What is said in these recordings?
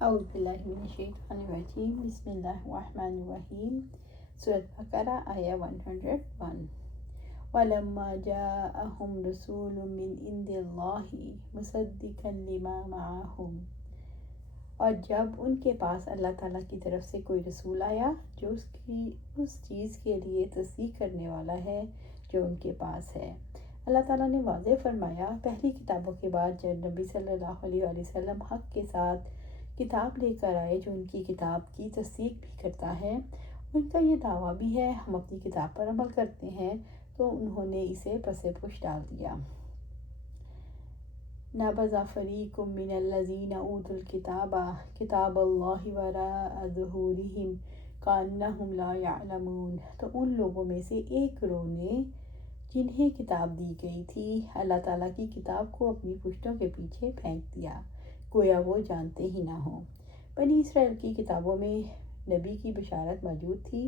اعوذ باللہ من الشیطان الرجیم، بسم اللہ الرحمن الرحیم۔ سورۃ بقرہ آیہ 101۔ وَلَمَّا جَاءَهُمْ رَسُولٌ مِّنْ عِندِ اللَّهِ مُصَدِّقًا لِمَا مَعَهُمْ، اور جب ان کے پاس اللہ تعالیٰ کی طرف سے کوئی رسول آیا جو اس چیز کے لیے تصدیق کرنے والا ہے جو ان کے پاس ہے۔ اللہ تعالیٰ نے واضح فرمایا، پہلی کتابوں کے بعد جب نبی صلی اللہ علیہ وسلم حق کے ساتھ کتاب لے کر آئے جو ان کی کتاب کی تصدیق بھی کرتا ہے، ان کا یہ دعویٰ بھی ہے ہم اپنی کتاب پر عمل کرتے ہیں، تو انہوں نے اسے پس پش ڈال دیا۔ نَبَذَ فَرِيقٌ مِّنَ الَّذِينَ أُوتُوا الْكِتَابَ كِتَابَ اللَّهِ وَرَاءَ ظُهُورِهِمْ كَأَنَّهُمْ لَا يَعْلَمُونَ، تو ان لوگوں میں سے ایک گروہ نے جنہیں کتاب دی گئی تھی اللہ تعالیٰ کی کتاب کو اپنی پشتوں کے پیچھے پھینک دیا، گویا وہ جانتے ہی نہ ہوں۔ بنی اسرائیل کی کتابوں میں نبی کی بشارت موجود تھی،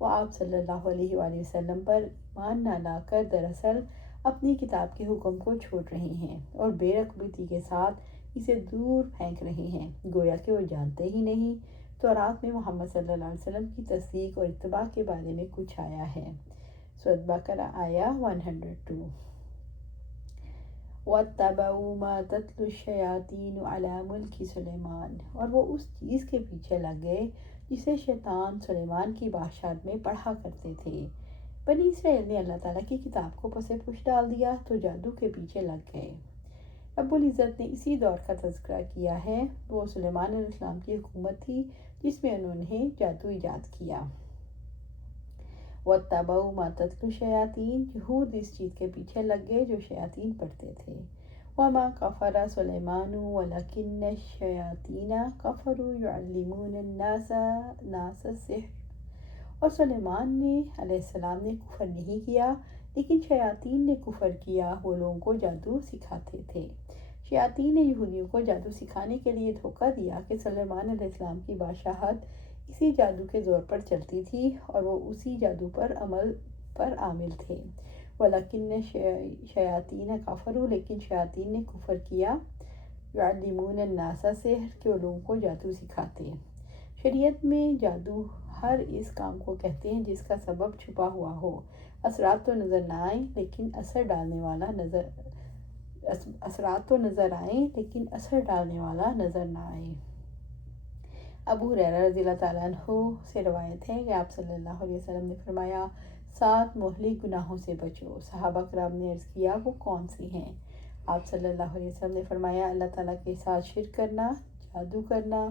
وہ آپ صلی اللہ علیہ وآلہ وسلم پر ایمان نہ لا کر دراصل اپنی کتاب کے حکم کو چھوڑ رہے ہیں اور بے رغبتی کے ساتھ اسے دور پھینک رہے ہیں، گویا کہ وہ جانتے ہی نہیں تورات میں محمد صلی اللہ علیہ وسلم کی تصدیق اور اتباع کے بارے میں کچھ آیا ہے۔ سورۃ بقرہ آیہ 102۔ وَاتَّبَعُوا مَا تَتْلُو الشَّيَاطِينُ عَلَىٰ مُلْكِ سُلَيْمَانَ، اور وہ اس چیز کے پیچھے لگ گئے جسے شیطان سلیمان کی بادشاہت میں پڑھا کرتے تھے۔ بنی اسرائیل نے اللہ تعالیٰ کی کتاب کو پس پش ڈال دیا تو جادو کے پیچھے لگ گئے۔ رب العزت نے اسی دور کا تذکرہ کیا ہے، وہ سلیمان علیہ السلام کی حکومت تھی جس میں انہوں نے جادو ایجاد کیا۔ وَاتَّبَعُوا مَا تَتْلُو الشَّيَاطِينُ، یہود اس چیز کے پیچھے لگ گئے جو شیاطین پڑھتے تھے۔ وَمَا كَفَرَ سُلَيْمَانُ وَلَكِنَّ الشَّيَاطِينَ كَفَرُوا يُعَلِّمُونَ النَّاسَ السِّحْرَ، اور سلیمان علیہ السلام نے کفر نہیں کیا لیکن شیاطین نے کفر کیا، وہ لوگوں کو جادو سکھاتے تھے۔ شیاطین نے یہودیوں کو جادو سکھانے کے لیے دھوکہ دیا کہ سلیمان علیہ السلام کی بادشاہت اسی جادو کے زور پر چلتی تھی اور وہ اسی جادو پر عامل تھے۔ وَلَكِنَّ الشَّيَاطِينَ كَفَرُوا، لیکن شیاطین نے کفر کیا، يُعَلِّمُونَ النَّاسَ السِّحْرَ، کہ وہ لوگوں کو جادو سکھاتے۔ شریعت میں جادو ہر اس کام کو کہتے ہیں جس کا سبب چھپا ہوا ہو، اثرات تو نظر نہ آئیں لیکن اثر ڈالنے والا نظر نہ آئے۔ ابو ہریرہ رضی اللہ تعالیٰ عنہ سے روایت ہے کہ آپ صلی اللہ علیہ وسلم نے فرمایا، 7 مہلک گناہوں سے بچو۔ صحابہ کرام نے عرض کیا، وہ کون سی ہیں؟ آپ صلی اللہ علیہ وسلم نے فرمایا، اللہ تعالیٰ کے ساتھ شرک کرنا، جادو کرنا،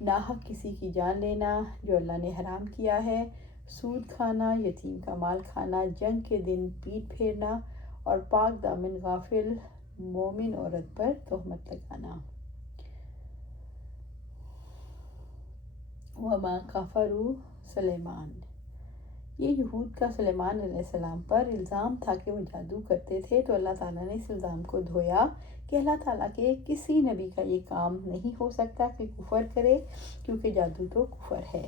ناحق کسی کی جان لینا جو اللہ نے حرام کیا ہے، سود کھانا، یتیم کا مال کھانا، جنگ کے دن پیٹھ پھیرنا، اور پاک دامن غافل مومن عورت پر تہمت لگانا۔ وَمَا كَفَرُوا سُلَيْمَانَ، یہ یہود کا سلیمان علیہ السلام پر الزام تھا کہ وہ جادو کرتے تھے، تو اللہ تعالیٰ نے اس الزام کو دھویا کہ اللہ تعالیٰ کے کسی نبی کا یہ کام نہیں ہو سکتا کہ کفر کرے، کیونکہ جادو تو کفر ہے۔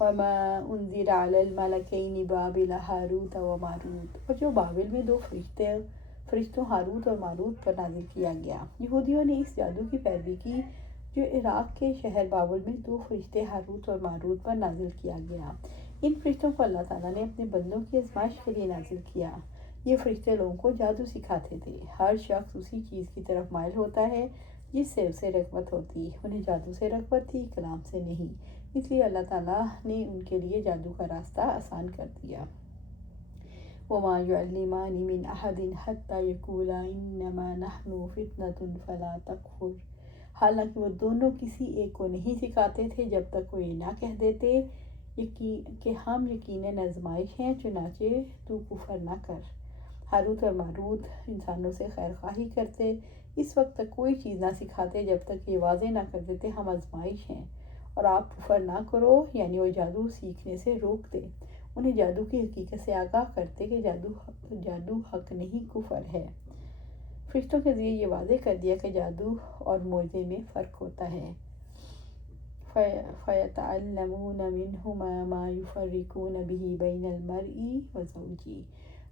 وَمَا أُنزِلَ عَلَى الْمَلَكَيْنِ بَابِلَ هَارُوتَ وَمَارُوتَ، اور جو بابل میں 2 فرشتوں ہاروت اور ماروت پر نازل کیا گیا۔ یہودیوں نے اس جادو کی پیروی کی جو عراق کے شہر بابل میں 2 فرشتے ہاروت اور ماروت پر نازل کیا گیا۔ ان فرشتوں کو اللہ تعالیٰ نے اپنے بندوں کی آزمائش کے لیے نازل کیا۔ یہ فرشتے لوگوں کو جادو سکھاتے تھے۔ ہر شخص اسی چیز کی طرف مائل ہوتا ہے جس سے اسے رغبت ہوتی، انہیں جادو سے رغبت تھی، کلام سے نہیں، اس لیے اللہ تعالیٰ نے ان کے لیے جادو کا راستہ آسان کر دیا۔ وَمَا يُعَلِّمَانِ مِنْ أَحَدٍ حَتَّى يَقُولَا إِنَّمَا نَحْنُ فِتْنَةٌ فَلَا تَكْفُرْ، حالانکہ وہ دونوں کسی ایک کو نہیں سکھاتے تھے جب تک وہ یہ نہ کہہ دیتے کہ ہم یقیناً آزمائش ہیں، چنانچہ تو کفر نہ کر۔ ہاروت اور ماروت انسانوں سے خیر خواہی کرتے، اس وقت تک کوئی چیز نہ سکھاتے جب تک یہ واضح نہ کر دیتے ہم آزمائش ہیں اور آپ کفر نہ کرو، یعنی وہ جادو سیکھنے سے روکتے، انہیں جادو کی حقیقت سے آگاہ کرتے کہ جادو حق نہیں، کفر ہے۔ فرشتوں کے ذریعے یہ واضح کر دیا کہ جادو اور معجزے میں فرق ہوتا ہے۔ فَيَتَعَلَّمُونَ مِنْهُمَا مَا يُفَرِّقُونَ بِهِ بَيْنَ الْمَرْءِ وَزَوْجِهِ،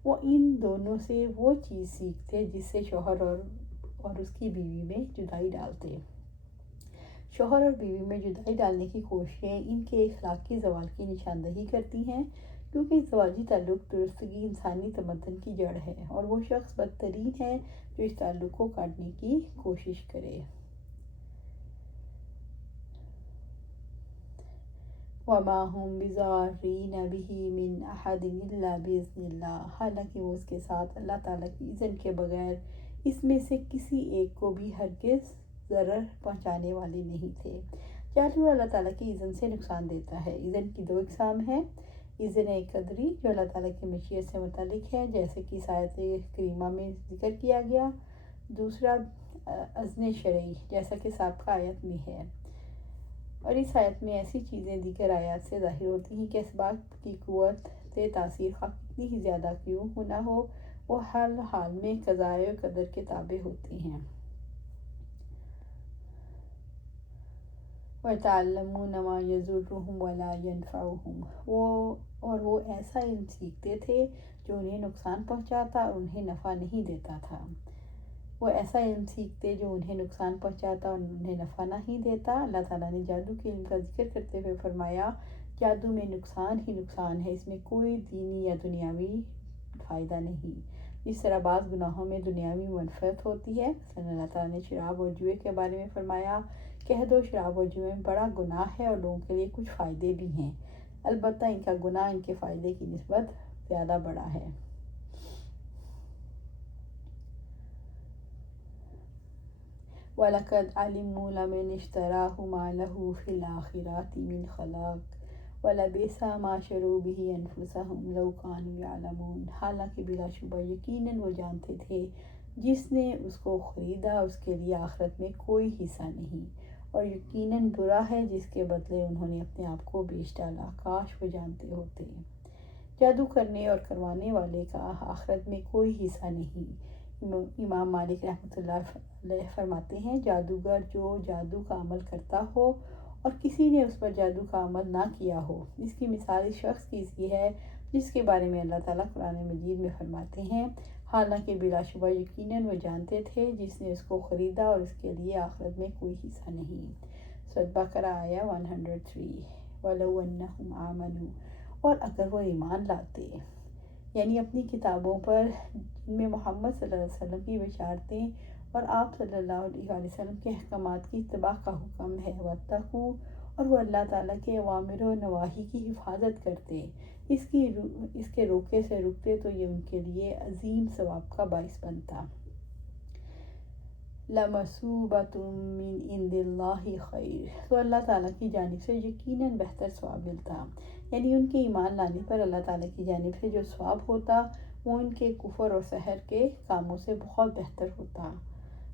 وہ ان دونوں سے وہ چیز سیکھتے جس سے شوہر اور اس کی بیوی میں جدائی ڈالتے۔ شوہر اور بیوی میں جدائی ڈالنے کی کوششیں ان کے اخلاقی زوال کی نشاندہی کرتی ہیں، کیونکہ زواجی تعلق درستگی انسانی تمدن کی جڑ ہے، اور وہ شخص بدترین ہے جو اس تعلق کو کاٹنے کی کوشش کرے۔ وَمَا هُمْ بِضَارِّينَ بِهِ مِنْ أَحَدٍ إِلَّا بِإِذْنِ اللَّهِ، حالانکہ وہ اس کے ساتھ اللہ تعالیٰ کی اذن کے بغیر اس میں سے کسی ایک کو بھی ہرگز ضرر پہنچانے والے نہیں تھے۔ جادو اللہ تعالیٰ کی اذن سے نقصان دیتا ہے۔ اذن کی دو اقسام ہیں: اذن قدری جو اللہ تعالیٰ کی مشیت سے متعلق ہے، جیسے کہ اس آیت کریمہ میں ذکر کیا گیا۔ دوسرا اذن شرعی، جیسا کہ سابقہ آیت میں ہے، اور اس آیت میں ایسی چیزیں دیگر آیات سے ظاہر ہوتی ہیں کہ اسباب کی قوت تاثیر خواہ کتنی ہی زیادہ کیوں نہ ہو، وہ ہر حال میں قضاء و قدر کے تابع ہوتی ہیں۔ وَيَتَعَلَّمُونَ مَا يَضُرُّهُمْ وَلَا يَنفَعُهُمْ، وہ ایسا علم سیکھتے تھے جو انہیں نقصان پہنچاتا اور انہیں نفع نہیں دیتا تھا۔ وہ ایسا علم سیکھتے جو انہیں نقصان پہنچاتا اور انہیں نفع نہیں دیتا۔ اللہ تعالیٰ نے جادو کے علم کا ذکر کرتے ہوئے فرمایا، جادو میں نقصان ہی نقصان ہے، اس میں کوئی دینی یا دنیاوی فائدہ نہیں۔ جس طرح بعض گناہوں میں دنیاوی منفعت ہوتی ہے، مثلا اللہ تعالیٰ نے شراب اور جوئے کے بارے میں فرمایا، کہہ دو شراب اور جوئے میں بڑا گناہ ہے اور لوگوں کے لیے کچھ فائدے بھی ہیں، البتہ ان کا گناہ ان کے فائدے کی نسبت زیادہ بڑا ہے۔ وَلَقَدْ عَلِمُوا لَمَنِ اشْتَرَاهُ مَا لَهُ فِي الْآخِرَةِ مِنْ خَلَاقٍ وَلَبِئْسَ مَا شَرَوْا بِهِ أَنفُسَهُمْ لَوْ كَانُوا يَعْلَمُونَ، حالانکہ بلا شبہ یقیناً وہ جانتے تھے جس نے اس کو خریدا اس کے لیے آخرت میں کوئی حصہ نہیں، اور یقیناً برا ہے جس کے بدلے انہوں نے اپنے آپ کو بیچ ڈالا، کاش وہ جانتے ہوتے۔ جادو کرنے اور کروانے والے کا آخرت میں کوئی حصہ نہیں۔ امام مالک رحمۃ اللہ علیہ فرماتے ہیں، جادوگر جو جادو کا عمل کرتا ہو اور کسی نے اس پر جادو کا عمل نہ کیا ہو، اس کی مثال اس شخص کی سی ہے جس کے بارے میں اللہ تعالیٰ قرآن مجید میں فرماتے ہیں، حالانکہ بلا شبہ یقیناً وہ جانتے تھے جس نے اس کو خریدا اور اس کے لیے آخرت میں کوئی حصہ نہیں۔ سورۃ بقرہ آیہ 103۔ وَلَوْ أَنَّهُمْ آمَنُوا، اور اگر وہ ایمان لاتے، یعنی اپنی کتابوں پر جن میں محمد صلی اللہ علیہ وسلم کی بشارتیں اور آپ صلی اللہ علیہ وسلم کے احکامات کی اتباع کا حکم ہے، واتقوا، اور وہ اللہ تعالیٰ کے اوامر و نواہی کی حفاظت کرتے، اس کے روکے سے رکتے، تو یہ ان کے لیے عظیم ثواب کا باعث بنتا۔ لَمَثُوبَةٌ مِّنْ عِندِ اللَّهِ خَيْرٌ، تو اللہ تعالیٰ کی جانب سے یقیناً بہتر ثواب ملتا، یعنی ان کے ایمان لانے پر اللہ تعالیٰ کی جانب سے جو ثواب ہوتا وہ ان کے کفر اور سحر کے کاموں سے بہت بہتر ہوتا۔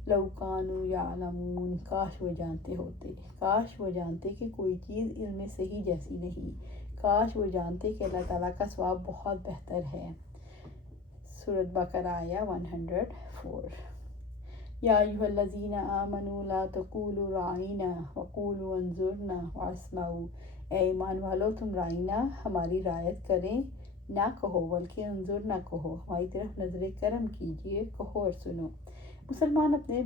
لَوْ كَانُوا يَعْلَمُونَ، کاش وہ جانتے ہوتے، کاش وہ جانتے کہ کوئی چیز علم صحیح جیسی نہیں، کاش وہ جانتے کہ اللہ تعالیٰ کا ثواب بہت بہتر ہے۔ سورۃ بقرہ آیہ 104۔ یا ایھا الذین آمنوا لا تقولوا رعینا وقولوا انظرنا واسمعوا، اے ایمان والو تم رعینا ہماری رعایت کریں نہ کہو، بلکہ انظرنا کہو، ہماری طرف نظر کرم کیجیے، کہو اور سنو۔ مسلمان اپنے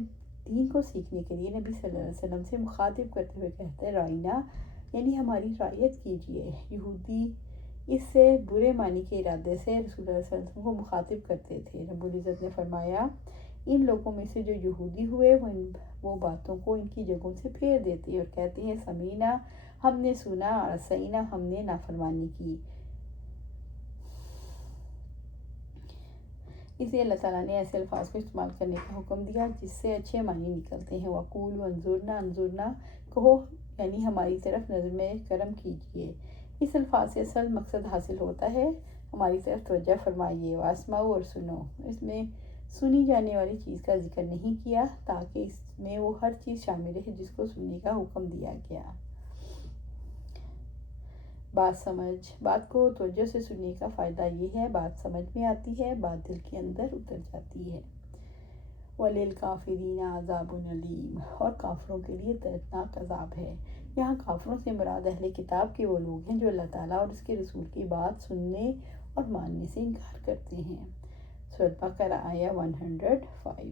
دین کو سیکھنے کے لیے نبی صلی اللہ علیہ وسلم سے مخاطب کرتے ہوئے کہتے ہیں رعینا، یعنی ہماری رعایت کیجیے۔ یہودی اس سے برے معنی کے ارادے سے رسول اللہ صلی اللہ علیہ وسلم کو مخاطب کرتے تھے۔ رب العزت نے فرمایا، ان لوگوں میں سے جو یہودی ہوئے وہ باتوں کو ان کی جگہوں سے پھیر دیتے اور کہتے ہیں سمینا، ہم نے سنا، اور عصینا، ہم نے نافرمانی کی۔ اس لیے اللہ تعالیٰ نے ایسے الفاظ کو استعمال کرنے کا حکم دیا جس سے اچھے معنی نکلتے ہیں۔ وَقُولُوا انظُرْنَا، انظُرْنَا کہو، یعنی ہماری طرف نظر میں کرم کیجیے۔ اس الفاظ سے اصل مقصد حاصل ہوتا ہے، ہماری طرف توجہ فرمائیے، واسمعوا، اور سنو۔ اس میں سنی جانے والی چیز کا ذکر نہیں کیا تاکہ اس میں وہ ہر چیز شامل ہے جس کو سننے کا حکم دیا گیا۔ بات سمجھ، بات کو توجہ سے سننے کا فائدہ یہ ہے، بات سمجھ میں آتی ہے، بات دل کے اندر اتر جاتی ہے۔ وَلِلْكَافِرِينَ عَذَابٌ أَلِيمٌ، اور کافروں کے لیے دردناک عذاب ہے۔ یہاں کافروں سے مراد اہل کتاب کے وہ لوگ ہیں جو اللہ تعالیٰ اور اس کے رسول کی بات سننے اور ماننے سے انکار کرتے ہیں۔ سورۃ بقرہ آیہ 105۔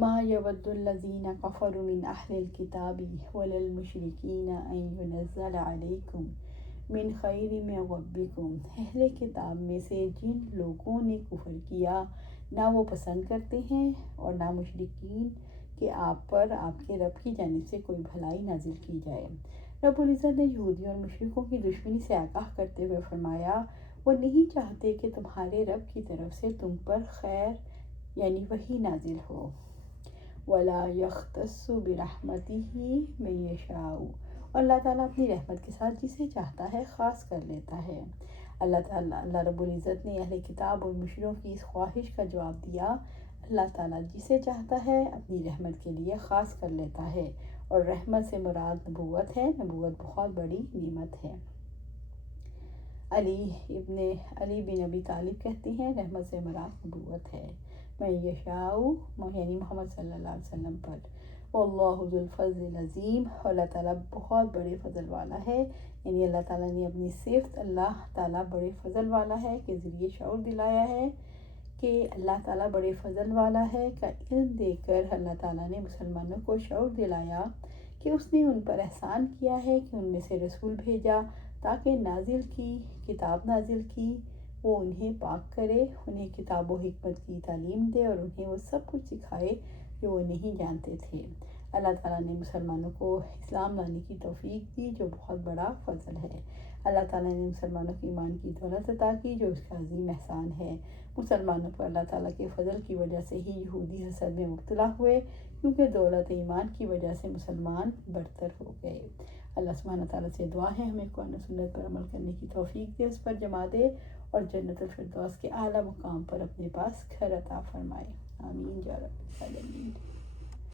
ما یود الذین کفروا من اہل الکتاب ولا المشرکین ان ینزل علیکم من خیر من ربکم۔ اہل کتاب میں سے جن لوگوں نے کفر کیا نہ وہ پسند کرتے ہیں اور نہ مشرکین کہ آپ پر آپ کے رب کی جانب سے کوئی بھلائی نازل کی جائے۔ رب العزت نے یہودیوں اور مشرکوں کی دشمنی سے آگاہ کرتے ہوئے فرمایا وہ نہیں چاہتے کہ تمہارے رب کی طرف سے تم پر خیر یعنی وحی نازل ہو۔ وَلَا يَخْتَصُّ بِرَحْمَتِهِ مَن يَشَاءُ، اور اللہ تعالیٰ اپنی رحمت کے ساتھ جسے چاہتا ہے خاص کر لیتا ہے۔ اللہ رب العزت نے اہل کتاب اور مشرکوں کی اس خواہش کا جواب دیا، اللہ تعالیٰ جسے چاہتا ہے اپنی رحمت کے لیے خاص کر لیتا ہے، اور رحمت سے مراد نبوت ہے۔ نبوت بہت بڑی نعمت ہے۔ علی بن ابی طالب کہتے ہیں رحمت سے مراد نبوت ہے۔ من یشاء یعنی محمد صلی اللہ علیہ وسلم پر۔ واللہ ذو الفضل العظیم، اور اللہ تعالیٰ بہت بڑے فضل والا ہے، یعنی اللہ تعالیٰ نے اپنی صفت اللہ تعالیٰ بڑے فضل والا ہے کے ذریعے شعور دلایا ہے کہ اللہ تعالیٰ بڑے فضل والا ہے کا علم دے کر اللہ تعالیٰ نے مسلمانوں کو شعور دلایا کہ اس نے ان پر احسان کیا ہے کہ ان میں سے رسول بھیجا تاکہ کتاب نازل کی وہ انہیں پاک کرے، انہیں کتاب و حکمت کی تعلیم دے اور انہیں وہ سب کچھ سکھائے جو وہ نہیں جانتے تھے۔ اللہ تعالیٰ نے مسلمانوں کو اسلام لانے کی توفیق دی جو بہت بڑا فضل ہے۔ اللہ تعالیٰ نے مسلمانوں کی ایمان کی دولت عطا کی جو اس کا عظیم احسان ہے۔ مسلمانوں پر اللہ تعالیٰ کے فضل کی وجہ سے ہی یہودی حسد میں مبتلا ہوئے، کیونکہ دولت ایمان کی وجہ سے مسلمان برتر ہو گئے۔ اللہ سبحانہ تعالیٰ سے دعا ہے ہمیں قرآن و سنت پر عمل کرنے کی توفیق دے، اس پر جما دے اور جنت الفردوس کے اعلیٰ مقام پر اپنے پاس گھر عطا فرمائے۔ آمین یا رب العالمین۔